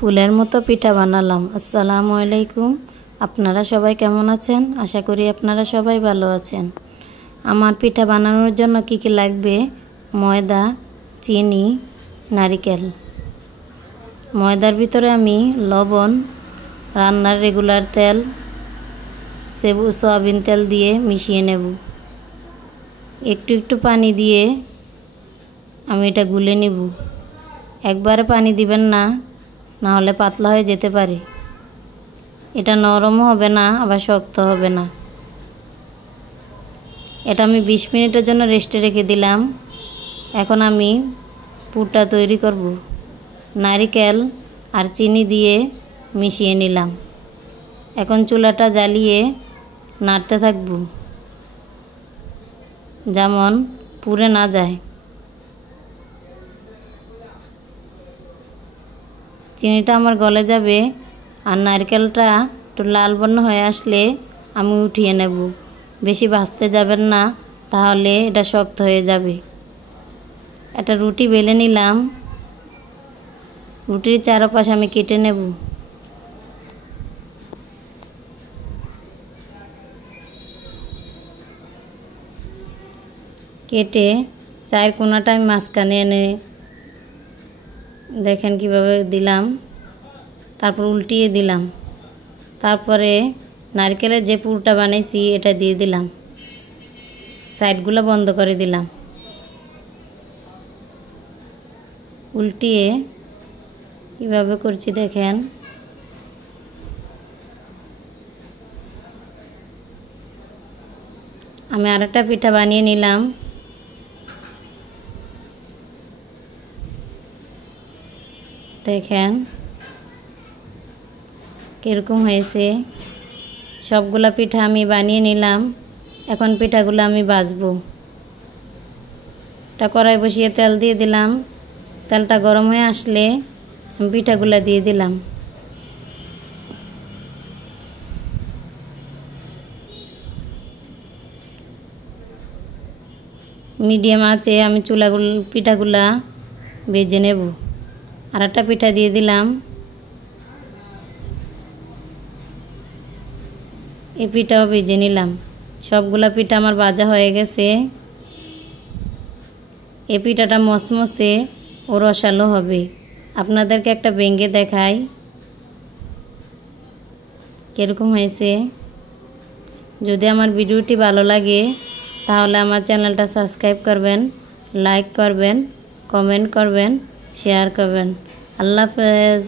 ফুলের মতো পিঠা বানালাম। আসসালামু আলাইকুম। আপনারা সবাই কেমন আছেন? আশা করি আপনারা সবাই ভালো আছেন। আমার পিঠা বানানোর জন্য কি কি লাগবে: ময়দা, চিনি, নারিকেল। ময়দার ভিতরে আমি লবণ, রান্নার রেগুলার তেল, সয়াবিন তেল দিয়ে মিশিয়ে নেব। একটু একটু পানি দিয়ে আমি এটা গুলে নেব। একবারে পানি দিবেন না, না হলে পাতলা হয়ে যেতে পারে। এটা নরমও হবে না, আবার শক্ত হবে না। এটা আমি 20 মিনিটের জন্য রেস্টে রেখে দিলাম। এখন আমি পুরটা তৈরি করব। নারিকেল আর চিনি দিয়ে মিশিয়ে নিলাম। এখন চুলাটা জ্বালিয়ে নাড়তে থাকব, যেমন পুড়ে না যায়। চিনিটা আমার গলে যাবে আর নারকেলটা একটু লাল বর্ণ হয়ে আসলে আমি উঠিয়ে নেব। বেশি ভাজতে যাবেন না, তাহলে এটা শক্ত হয়ে যাবে। একটা রুটি বেলে নিলাম। রুটির চারপাশ আমি কেটে নেব। কেটে চায়ের কোনাটা আমি মাঝখানে এনে দেখেন কিভাবে দিলাম। তারপর উল্টিয়ে দিলাম। তারপরে নারকেলের যে পুরটা বানাইছি এটা দিয়ে দিলাম। সাইডগুলো বন্ধ করে দিলাম। উল্টিয়ে কিভাবে করছি দেখেন। আমি আরেকটা পিঠা বানিয়ে নিলাম। দেখেন কীরকম হয়েছে। সবগুলা পিঠা আমি বানিয়ে নিলাম। এখন পিঠাগুলো আমি ভাজবো। একটা কড়াই বসিয়ে তেল দিয়ে দিলাম। তেলটা গরম হয়ে আসলে আমি পিঠাগুলো দিয়ে দিলাম। মিডিয়াম আঁচে আমি পিঠাগুলা ভেজে নেব। আর একটা পিঠা দিয়ে দিলাম। এই পিঠাও ভেজে নিলাম। সবগুলা পিঠা আমার ভাজা হয়ে গেছে। এই পিঠাটা মচমচে ও রসালো হবে। আপনাদেরকে একটা ভেঙে দেখাই কীরকম হয়েছে। যদি আমার ভিডিওটি ভালো লাগে তাহলে আমার চ্যানেলটা সাবস্ক্রাইব করবেন, লাইক করবেন, কমেন্ট করবেন, শেয়ার করবেন। আল্লাহ হাফেজ।